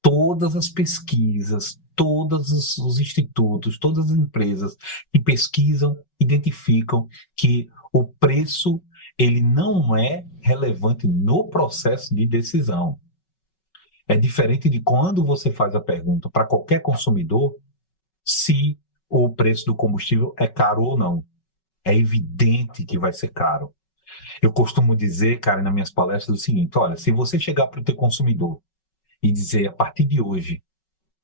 Todas as pesquisas, todos os institutos, todas as empresas que pesquisam, identificam que o preço ele não é relevante no processo de decisão. É diferente de quando você faz a pergunta para qualquer consumidor se o preço do combustível é caro ou não. É evidente que vai ser caro. Eu costumo dizer, cara, nas minhas palestras, o seguinte: olha, se você chegar para o teu consumidor e dizer, a partir de hoje,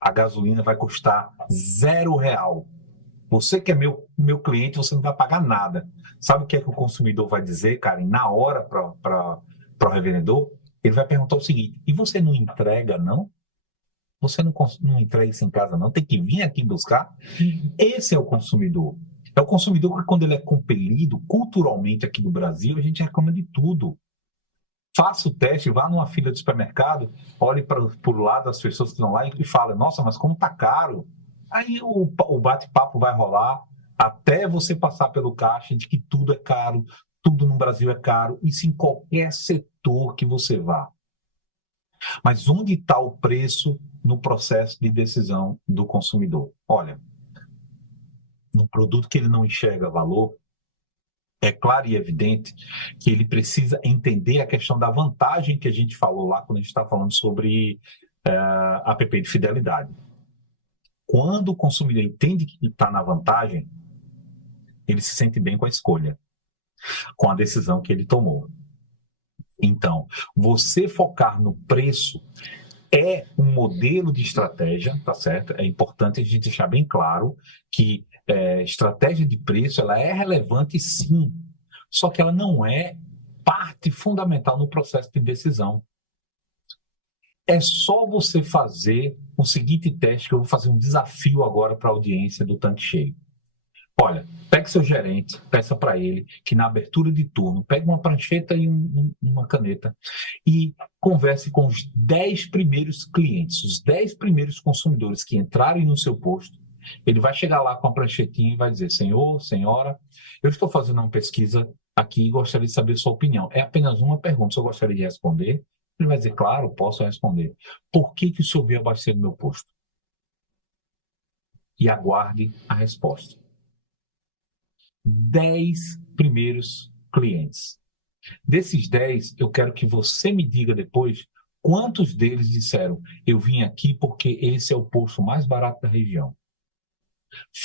a gasolina vai custar R$0, você que é meu cliente, você não vai pagar nada. Sabe o que é que o consumidor vai dizer, cara, na hora para o revendedor? Ele vai perguntar o seguinte: e você não entrega, não? Você não entrega isso em casa, não? Tem que vir aqui buscar? Esse é o consumidor. É o consumidor que, quando ele é compelido, culturalmente aqui no Brasil, a gente reclama de tudo. Faça o teste, vá numa fila de supermercado, olhe para o lado das pessoas que estão lá e fala: nossa, mas como tá caro? Aí o bate-papo vai rolar até você passar pelo caixa de que tudo é caro, tudo no Brasil é caro, isso em qualquer setor que você vá. Mas onde está o preço no processo de decisão do consumidor? Olha, no produto que ele não enxerga valor, é claro e evidente que ele precisa entender a questão da vantagem que a gente falou lá quando a gente está falando sobre app de fidelidade. Quando o consumidor entende que está na vantagem, ele se sente bem com a escolha, com a decisão que ele tomou. Então, você focar no preço é um modelo de estratégia, tá certo? É importante a gente deixar bem claro que estratégia de preço ela é relevante, sim, só que ela não é parte fundamental no processo de decisão. É só você fazer o seguinte teste, que eu vou fazer um desafio agora para a audiência do Tanque Cheio. Olha, pegue seu gerente, peça para ele que na abertura de turno, pegue uma prancheta e uma caneta e converse com os 10 primeiros clientes, os 10 primeiros consumidores que entrarem no seu posto. Ele vai chegar lá com a pranchetinha e vai dizer: senhor, senhora, eu estou fazendo uma pesquisa aqui e gostaria de saber sua opinião. É apenas uma pergunta, o senhor gostaria de responder? Ele vai dizer: claro, posso responder. Por que o senhor veio abastecer no meu posto? E aguarde a resposta. 10 primeiros clientes. Desses 10, eu quero que você me diga depois Quantos deles disseram, eu vim aqui porque esse é o posto mais barato da região?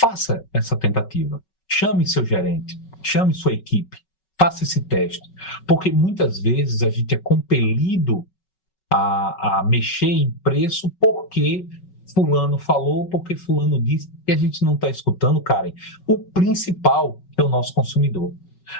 Faça essa tentativa. Chame seu gerente, chame sua equipe, faça esse teste. Porque muitas vezes a gente é compelido a mexer em preço porque fulano falou, porque fulano disse, e a gente não está escutando, Karen. O principal é o nosso consumidor.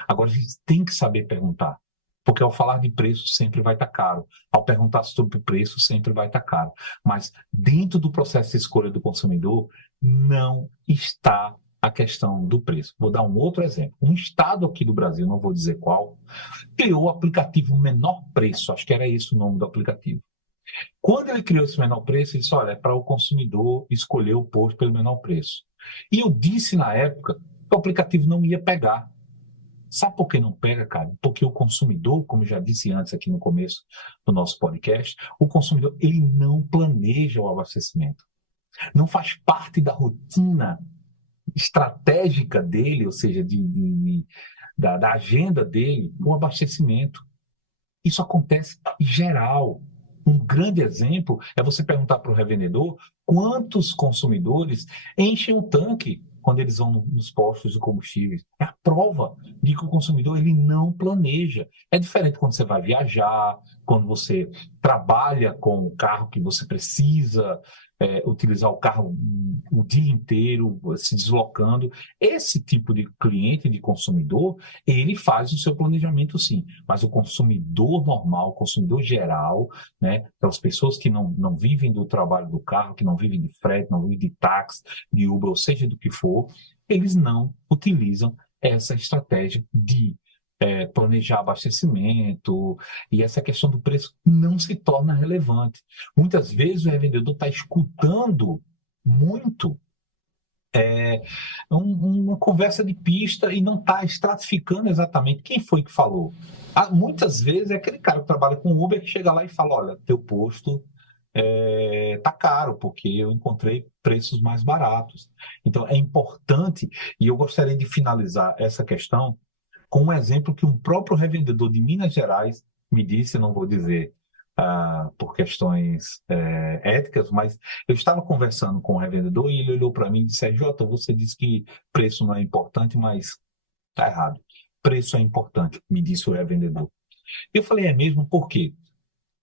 Agora, a gente tem que saber perguntar. Porque ao falar de preço sempre vai estar caro. Ao perguntar sobre o preço sempre vai estar caro. Mas dentro do processo de escolha do consumidor não está a questão do preço. Vou dar um outro exemplo. Um estado aqui do Brasil, não vou dizer qual, criou o aplicativo Menor Preço. Acho que era esse o nome do aplicativo. Quando ele criou esse menor preço, ele disse, olha, é para o consumidor escolher o posto pelo menor preço. E eu disse na época que o aplicativo não ia pegar. Sabe por que não pega, cara? Porque o consumidor, como eu já disse antes aqui no começo do nosso podcast, o consumidor ele não planeja o abastecimento. Não faz parte da rotina estratégica dele, ou seja, da agenda dele, o abastecimento. Isso acontece em geral. Um grande exemplo é você perguntar para o revendedor quantos consumidores enchem o tanque quando eles vão nos postos de combustíveis. É a prova de que o consumidor ele não planeja. É diferente quando você vai viajar, quando você trabalha com o carro que você precisa utilizar o carro o dia inteiro, se deslocando. Esse tipo de cliente, de consumidor, ele faz o seu planejamento sim, mas o consumidor normal, o consumidor geral, né, aquelas pessoas que não vivem do trabalho do carro, que não vivem de frete, não vivem de táxi, de Uber, ou seja do que for, eles não utilizam essa estratégia de planejar abastecimento, e essa questão do preço não se torna relevante. Muitas vezes o revendedor está escutando muito uma conversa de pista e não está estratificando exatamente quem foi que falou. Muitas vezes é aquele cara que trabalha com Uber que chega lá e fala, olha, teu posto tá caro, porque eu encontrei preços mais baratos. Então, é importante, e eu gostaria de finalizar essa questão com um exemplo que um próprio revendedor de Minas Gerais me disse, eu não vou dizer por questões éticas, mas eu estava conversando com o revendedor e ele olhou para mim e disse, Jota, você disse que preço não é importante, mas está errado. Preço é importante, me disse o revendedor. Eu falei, é mesmo? Por quê?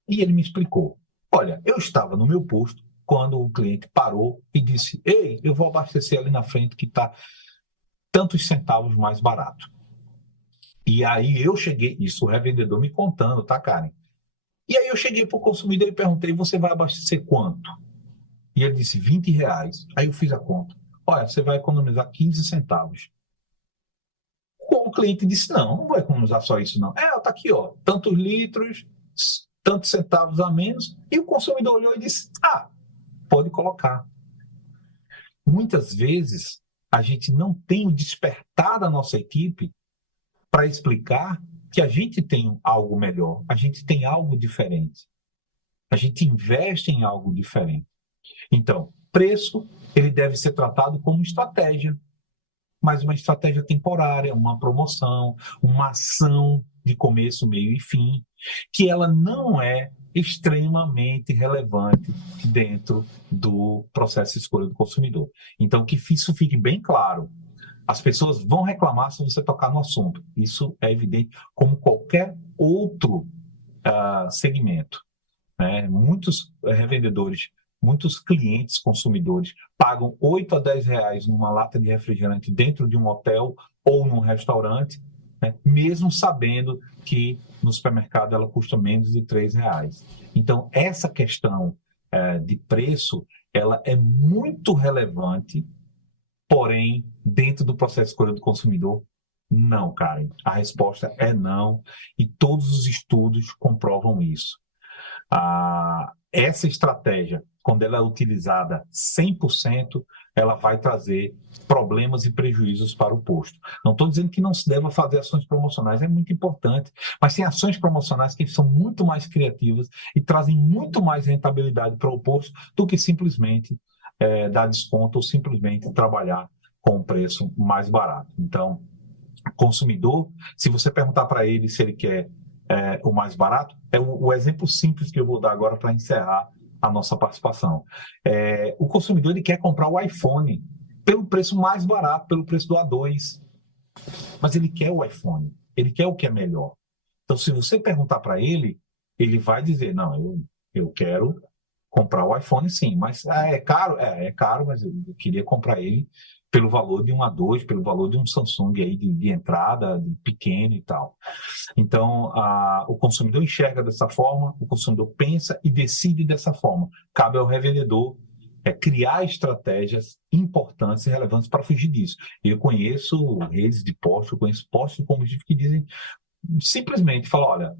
E ele me explicou. Olha, eu estava no meu posto quando o cliente parou e disse, ei, eu vou abastecer ali na frente que está tantos centavos mais barato. E aí eu cheguei, isso o revendedor me contando, tá, Karen? E aí eu cheguei para o consumidor e perguntei, você vai abastecer quanto? E ele disse, R$ 20. Aí eu fiz a conta. Olha, você vai economizar 15 centavos. O cliente disse, não vou economizar só isso, não. Tá aqui, ó, tantos litros, tantos centavos a menos. E o consumidor olhou e disse, pode colocar. Muitas vezes a gente não tem o despertar da nossa equipe para explicar que a gente tem algo melhor, a gente tem algo diferente. A gente investe em algo diferente. Então, preço, ele deve ser tratado como estratégia, mas uma estratégia temporária, uma promoção, uma ação de começo, meio e fim, que ela não é extremamente relevante dentro do processo de escolha do consumidor. Então, que isso fique bem claro. As pessoas vão reclamar se você tocar no assunto. Isso é evidente, como qualquer outro segmento. Né? Muitos revendedores, muitos clientes consumidores pagam 8 a 10 reais numa lata de refrigerante dentro de um hotel ou num restaurante, né? Mesmo sabendo que no supermercado ela custa menos de 3 reais. Então, essa questão de preço, ela é muito relevante. Porém, dentro do processo de escolha do consumidor, não, Karen. A resposta é não, e todos os estudos comprovam isso. Essa estratégia, quando ela é utilizada 100%, ela vai trazer problemas e prejuízos para o posto. Não estou dizendo que não se deva fazer ações promocionais, é muito importante, mas tem ações promocionais que são muito mais criativas e trazem muito mais rentabilidade para o posto do que simplesmente dar desconto ou simplesmente trabalhar com um preço mais barato. Então, consumidor, se você perguntar para ele se ele quer o mais barato? É o exemplo simples que eu vou dar agora para encerrar a nossa participação. O consumidor ele quer comprar o iPhone pelo preço mais barato, pelo preço do A2, mas ele quer o iPhone, ele quer o que é melhor. Então, se você perguntar para ele, ele vai dizer, não, eu quero comprar o iPhone sim, mas é caro? É caro, mas eu queria comprar ele pelo valor de um A2, pelo valor de um Samsung aí de entrada, de pequeno e tal. Então, o consumidor enxerga dessa forma, o consumidor pensa e decide dessa forma. Cabe ao revendedor criar estratégias importantes e relevantes para fugir disso. Eu conheço redes de postos, eu conheço postos de combustível que dizem simplesmente, falam, olha,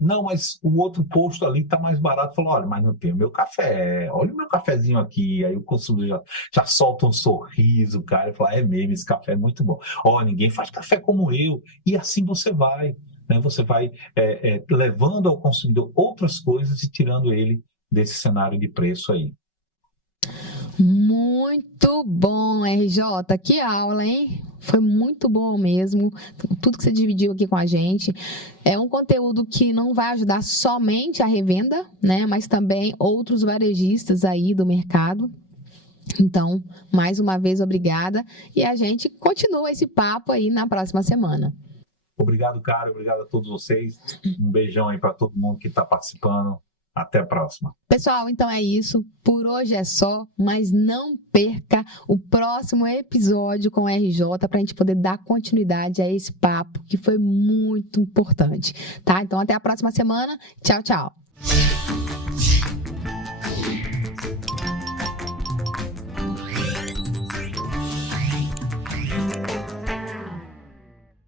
não, mas o outro posto ali está mais barato. Falou, olha, mas não tem o meu café, olha o meu cafezinho aqui. Aí o consumidor já solta um sorriso, cara, e fala, é mesmo, esse café é muito bom. Ninguém faz café como eu. E assim você vai, né? Você vai levando ao consumidor outras coisas e tirando ele desse cenário de preço aí. Muito bom, RJ. Que aula, hein? Foi muito bom mesmo. Tudo que você dividiu aqui com a gente. É um conteúdo que não vai ajudar somente a revenda, né? Mas também outros varejistas aí do mercado. Então, mais uma vez, obrigada. E a gente continua esse papo aí na próxima semana. Obrigado, cara. Obrigado a todos vocês. Um beijão aí para todo mundo que está participando. Até a próxima. Pessoal, então é isso. Por hoje é só, mas não perca o próximo episódio com o RJ para a gente poder dar continuidade a esse papo que foi muito importante, tá? Então até a próxima semana. Tchau, tchau.